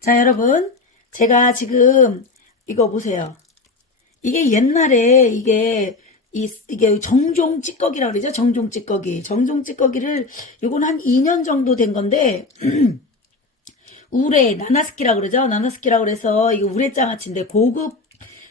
자, 여러분. 제가 지금 이거 보세요. 이게 옛날에 이게 이, 이게 정종 찌꺼기라고 그러죠? 정종 찌꺼기. 정종 찌꺼기를 요건 한 2년 정도 된 건데 우레 나나스키라고 그러죠? 나나스키라고 그래서 이거 우레 장아찌인데 고급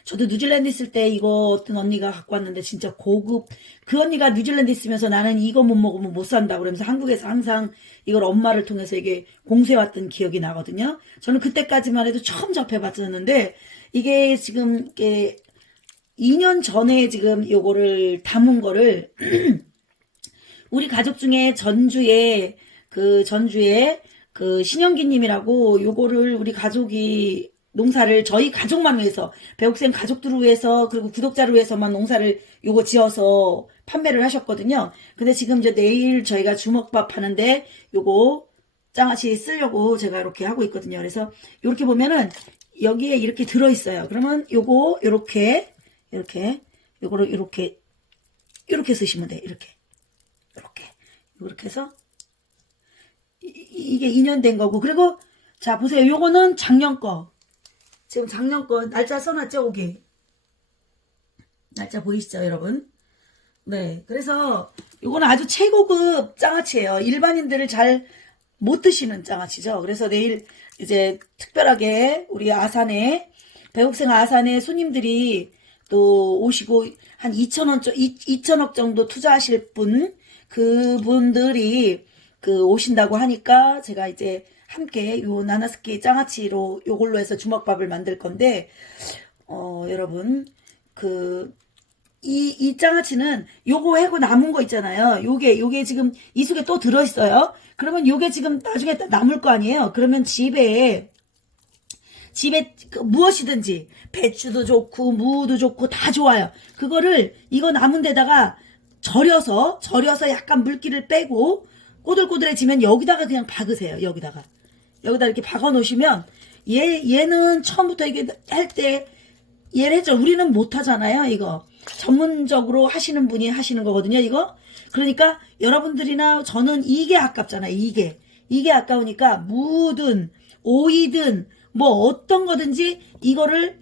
저도 뉴질랜드 있을 때 이거 어떤 언니가 갖고 왔는데 진짜 고급 그 언니가 뉴질랜드 있으면서 나는 이거 못 먹으면 못 산다 그러면서 한국에서 항상 이걸 엄마를 통해서 이게 공세 왔던 기억이 나거든요. 저는 그때까지만 해도 처음 접해봤었는데 이게 지금 이게 2년 전에 지금 요거를 담은 거를 우리 가족 중에 전주에 그 전주에 그 신영기님이라고 요거를 우리 가족이 농사를 저희 가족만 위해서 배옥쌤 가족들을 위해서 그리고 구독자를 위해서만 농사를 요거 지어서 판매를 하셨거든요. 근데 지금 이제 내일 저희가 주먹밥 하는데 요거 장아찌 쓰려고 제가 이렇게 하고 있거든요. 그래서 이렇게 보면은 여기에 이렇게 들어 있어요. 그러면 요거 요렇게 이렇게 요거를 이렇게 이렇게 쓰시면 돼. 이렇게 이렇게 이렇게 해서 이- 이- 이게 2년 된 거고 그리고 자 보세요. 요거는 작년 거 지금 작년 거 날짜 써놨죠 오기 날짜 보이시죠 여러분? 네 그래서 요거는 아주 최고급 장아찌예요. 일반인들을 잘 못 드시는 장아찌죠. 그래서 내일 이제 특별하게 우리 아산에 배옥생 아산에 손님들이 또 오시고 한 2천원 2천억 정도 투자하실 분 그분들이 그 오신다고 하니까 제가 이제 함께 요 나나스키 장아찌로 요걸로 해서 주먹밥을 만들 건데 어 여러분 그 이, 이 장아찌는 요거 해고 남은 거 있잖아요. 요게, 요게 지금 이 속에 또 들어있어요. 그러면 요게 지금 나중에 남을 거 아니에요. 그러면 집에, 집에 그 무엇이든지 배추도 좋고 무도 좋고 다 좋아요. 그거를 이거 남은 데다가 절여서, 절여서 약간 물기를 빼고 꼬들꼬들해지면 여기다가 그냥 박으세요. 여기다가. 여기다 이렇게 박아 놓으시면 얘, 얘는 처음부터 이게 할 때 얘를 했죠. 우리는 못 하잖아요, 이거. 전문적으로 하시는 분이 하시는 거거든요, 이거. 그러니까 여러분들이나 저는 이게 아깝잖아요, 이게. 이게 아까우니까 무든 오이든 뭐 어떤 거든지 이거를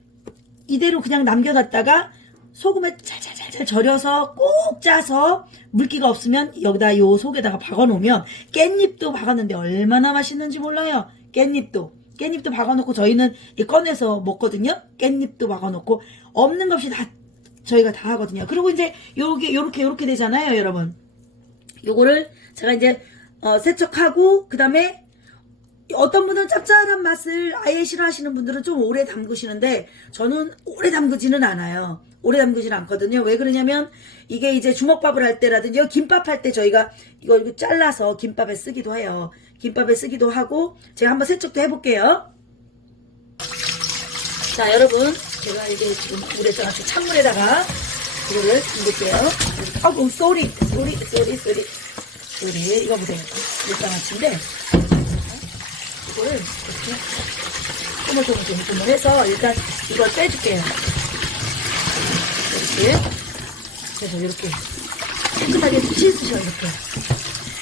이대로 그냥 남겨놨다가 소금에 잘잘잘잘 절여서 꼭 짜서 물기가 없으면 여기다 요 속에다가 박아놓으면 깻잎도 박았는데 얼마나 맛있는지 몰라요. 깻잎도. 깻잎도 박아놓고 저희는 이 꺼내서 먹거든요. 깻잎도 박아놓고 없는 것 없이 다 저희가 다 하거든요. 그리고 이제 요게 요렇게 요렇게 되잖아요, 여러분. 요거를 제가 이제 어, 세척하고 그 다음에 어떤 분은 짭짤한 맛을 아예 싫어하시는 분들은 좀 오래 담그시는데 저는 오래 담그지는 않아요. 오래 담그지는 않거든요. 왜 그러냐면 이게 이제 주먹밥을 할 때라든지 김밥 할 때 저희가 이거 이거 잘라서 김밥에 쓰기도 해요. 김밥에 쓰기도 하고 제가 한번 세척도 해볼게요. 자 여러분 제가 이게 지금 물에다가 찬물에다가 이거를 담글게요. 아우 쏘리 쏘리 쏘리 쏘리 쏘리 이거 보세요. 물장아찌인데 이거를 이렇게 조물조물조물조물 해서 일단 이걸 빼줄게요. 이렇게 그래서 이렇게 깨끗하게 씻으셔 이렇게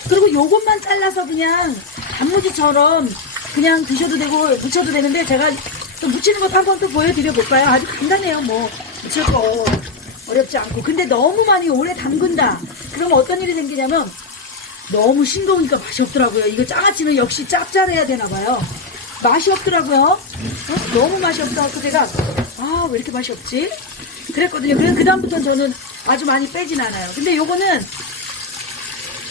그리고 요것만 잘라서 그냥 단무지처럼 그냥 드셔도 되고 무쳐도 되는데 제가 또 무치는 것도 한번 또 보여드려 볼까요? 아주 간단해요 뭐 무칠 거 어렵지 않고 근데 너무 많이 오래 담근다 그러면 어떤 일이 생기냐면 너무 싱거우니까 맛이 없더라고요. 이거 장아찌는 역시 짭짤해야 되나 봐요. 맛이 없더라고요. 어? 너무 맛이 없어갖고 제가 아 왜 이렇게 맛이 없지? 그랬거든요. 그래서 그다음부터는 저는 아주 많이 빼진 않아요. 근데 요거는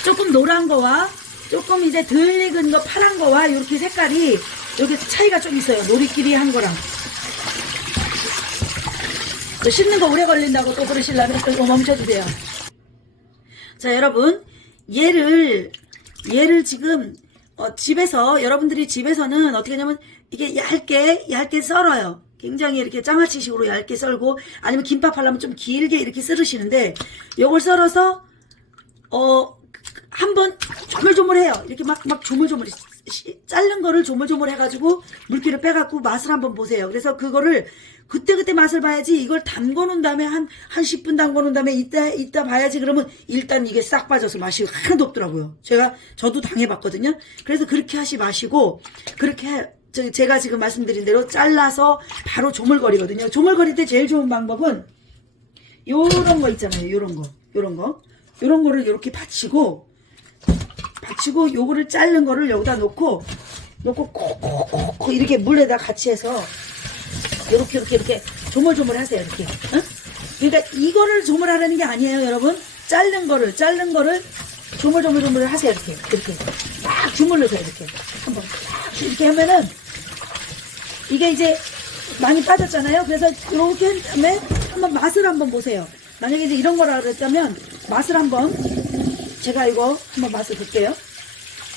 조금 노란 거와 조금 이제 덜 익은 거 파란 거와 이렇게 색깔이 여기 차이가 좀 있어요. 놀이끼리 한 거랑. 또 씹는 거 오래 걸린다고 또 그러시려면 또 멈춰주세요. 자, 여러분. 얘를, 얘를 지금, 어, 집에서, 여러분들이 집에서는 어떻게 하냐면, 이게 얇게, 얇게 썰어요. 굉장히 이렇게 장아찌식으로 얇게 썰고, 아니면 김밥 하려면 좀 길게 이렇게 썰으시는데, 요걸 썰어서, 어, 한번 조물조물해요. 이렇게 막, 막 조물조물, 시- 자른 거를 조물조물 해가지고 물기를 빼갖고 맛을 한번 보세요. 그래서 그거를 그때그때 맛을 봐야지 이걸 담궈 놓은 다음에 한, 한 10분 담궈 놓은 다음에 이따, 이따 봐야지 그러면 일단 이게 싹 빠져서 맛이 하나도 없더라고요. 제가, 저도 당해봤거든요. 그래서 그렇게 하시 마시고, 그렇게 저- 제가 지금 말씀드린 대로 잘라서 바로 조물거리거든요. 조물거릴 때 제일 좋은 방법은 요런 거 있잖아요. 요런 거. 요런 거. 요런 거를 이렇게 받치고 받치고 요거를 자른 거를 여기다 놓고 놓고 콕콕콕 이렇게 물에다 같이 해서 이렇게 이렇게 이렇게 조물조물 하세요. 이렇게. 응? 그러니까 이거를 조물하라는 게 아니에요, 여러분. 자른 거를 자른 거를 조물조물조물 하세요. 이렇게 이렇게 막 주물러서 이렇게 한번 딱 이렇게 하면은 이게 이제 많이 빠졌잖아요. 그래서 이렇게 한 다음에 한번 맛을 한번 보세요. 만약에 이제 이런 거라 그랬다면 맛을 한번 제가 이거 한번 맛을 볼게요.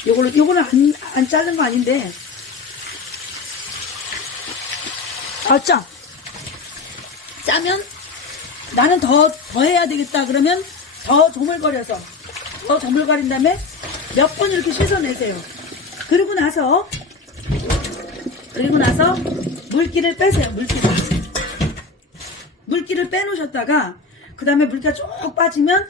요거를 요거는 안, 안 자른 거 아닌데 아 짜. 짜면 나는 더 더 해야 되겠다 그러면 더 조물거려서 더 조물거린 다음에 몇 번 이렇게 씻어내세요. 그리고 나서 그리고 나서 물기를 빼세요. 물기를. 물기를 빼놓으셨다가 그 다음에 물기가 쭉 빠지면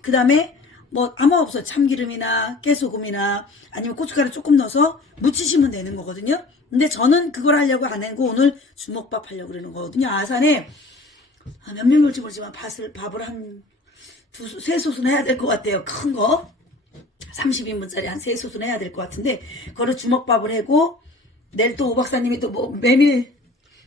그 다음에 뭐 아무 없어 참기름이나 깨소금이나 아니면 고춧가루 조금 넣어서 무치시면 되는 거거든요. 근데 저는 그걸 하려고 안 하고 오늘 주먹밥 하려고 그러는 거거든요. 아산에 아, 몇명 올지 모르지만 밥을, 밥을 한 두, 수- 세 솥은 해야 될 것 같아요. 큰 거. 30인분짜리 한세 솥은 해야 될 것 같은데, 그거를 주먹밥을 하고, 내일 또 오 박사님이 또 뭐 메밀,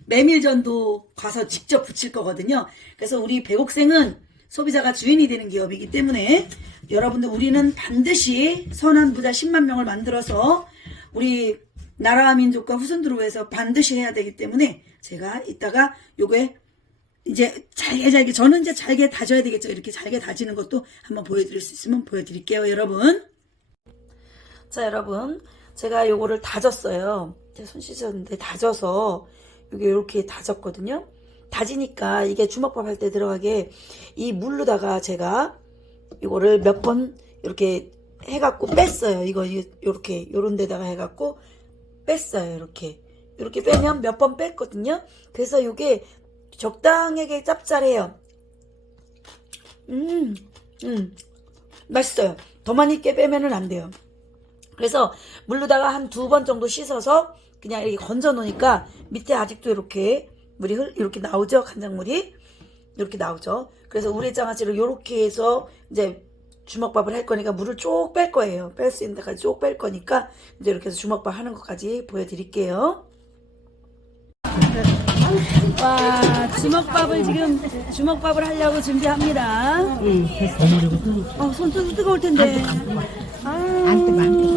메밀전도 가서 직접 부칠 거거든요. 그래서 우리 배곡생은 소비자가 주인이 되는 기업이기 때문에 여러분들 우리는 반드시 선한 부자 10만 명을 만들어서 우리 나라와 민족과 후손들을 위해서 반드시 해야 되기 때문에 제가 이따가 요게 이제 잘게 잘게 저는 이제 잘게 다져야 되겠죠. 이렇게 잘게 다지는 것도 한번 보여드릴 수 있으면 보여드릴게요, 여러분. 자, 여러분, 제가 요거를 다졌어요. 손 씻었는데 다져서 이게 이렇게 다졌거든요. 다지니까 이게 주먹밥 할 때 들어가게 이 물로다가 제가 이거를 몇 번 이렇게 해갖고 뺐어요. 이거 이렇게 요런 데다가 해갖고 뺐어요. 이렇게 이렇게 빼면 몇 번 뺐거든요. 그래서 이게 적당하게 짭짤해요. 음, 음, 맛있어요. 더 많이 깨 빼면은 안 돼요. 그래서 물로다가 한 두 번 정도 씻어서 그냥 이렇게 건져 놓으니까 밑에 아직도 이렇게 물이 흘 이렇게 나오죠 간장물이 이렇게 나오죠. 그래서 우레장아찌를 이렇게 해서 이제 주먹밥을 할 거니까 물을 쭉 뺄 거예요. 뺄 수 있는 데까지 쭉 뺄 거니까 이제 이렇게 해서 주먹밥 하는 것까지 보여드릴게요. 와 주먹밥을 지금 주먹밥을 하려고 준비합니다. 어, 손 뜨, 뜨거울 텐데. 아, 안 뜨거, 안 뜨거. 우리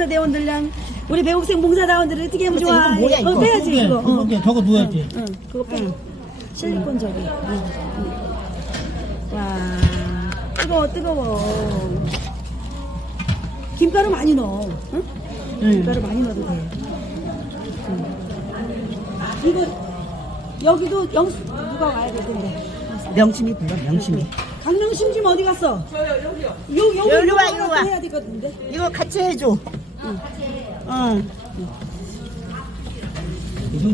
봉사대원들랑 우리 배국생 봉사대원들을 어떻게 하면 좋아? 이거 뭐야, 어, 이거? 빼야지 이거. 어. 그게 저거 누워야지. 응, 그거 빼. 실리콘 저기. 응, 응. 와, 뜨거워, 뜨거워. 김가루 많이 넣어. 응? 김가루 많이 넣어도 돼. 응. 이거 여기도 영수 누가 와야 될 텐데. 명심이 불러 명심이 강명심 지금 어디 갔어? 저 여기요. 요 여기 여기로 와, 요거 이리로 와. 해야 되거든데. 이거 같이 해줘 응.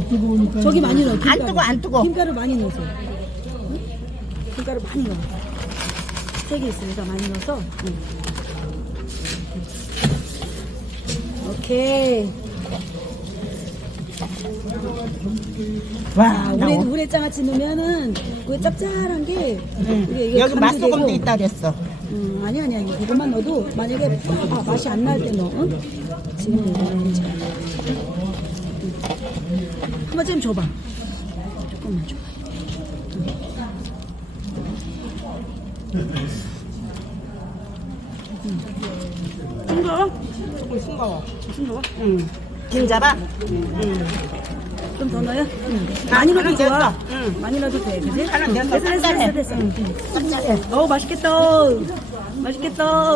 뜨거우니까. 저기 많이 넣어. 김가루. 안 뜨거, 안 뜨거. 김가루 많이 넣어서. 응? 김가루 많이 넣어. 세개 있으니까 많이 넣어서. 응. 오케이. 와 아, 나 물에 오- 물에 장아찌 넣으면은 그 짭짤한 게 응. 이게 이게 여기 간도 맛소금도. 있다 그랬어 음, 아니 아니 아니 그것만 넣어도 만약에 아, 맛이 안 날 때 넣어. 응? 지금. 응. 한번 좀 줘봐. 조금만 줘봐. 싱거워? 조금 싱거워 싱거워? 응. 김자라 응. 좀 더 넣어요? 응. 많이 넣어도 하나 좋아. 됐어. 응. 많이 넣어도 돼, 그지? 하나 됐어. 됐어, 됐어, 짭짤해. 됐어, 됐어. 응. 짭짤해 어, 맛있겠다. 맛있겠다.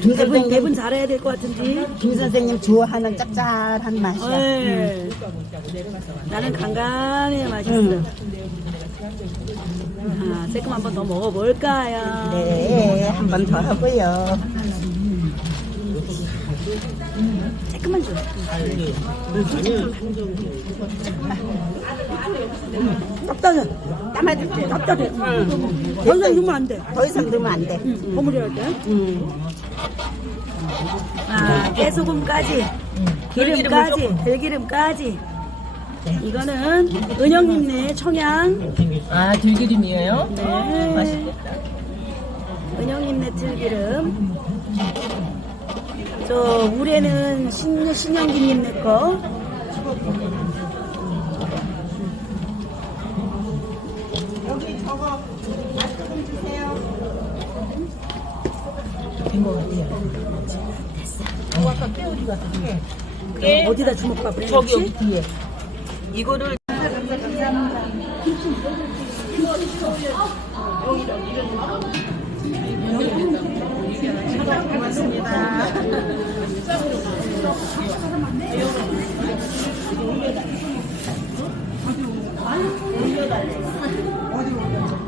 김 대분, 선생님 대분 잘해야 될 것 같은데. 김 선생님 좋아하는 짭짤한 맛이야 네. 나는 간간히 맛있어. 응. 아, 조금 한번 더 먹어볼까요? 네 한 번 더 하고요 조금만 줘. 담아줄게 딱딱해. 응. 더 이상 넣으면 안 돼. 더 이상 넣으면 안돼 응. 버무려야 돼. 응. 아, 깨소금까지, 기름까지, 들기름까지. 이거는 은영님네 청양. 아, 들기름이에요? 네. 맛있겠다. 은영님네 들기름. 저 물에는 신, 신영기님네 거. 된것 같아요. 어, 아까 깨우리가 되게. 네. 어디다 주먹밥을 해? 저기? 여기 뒤에. 이거를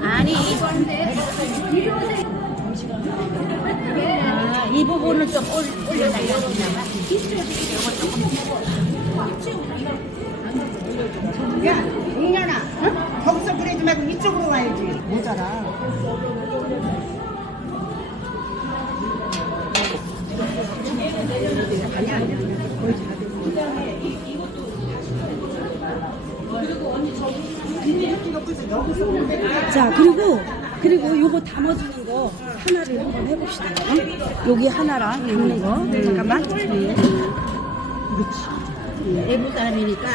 아니 아, 이 부분을 좀 올- 올려달라고 하나 야, 어? 거기서 그러지 말고 이쪽으로 와야지. 모자라. 자 그리고 그리고 요거 담아주는 거 하나를 한번 해봅시다. 어? 여기 하나랑 담는 거 잠깐만. 외국 사람이니까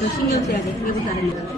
더 신경 써야 돼 외국 사람이니까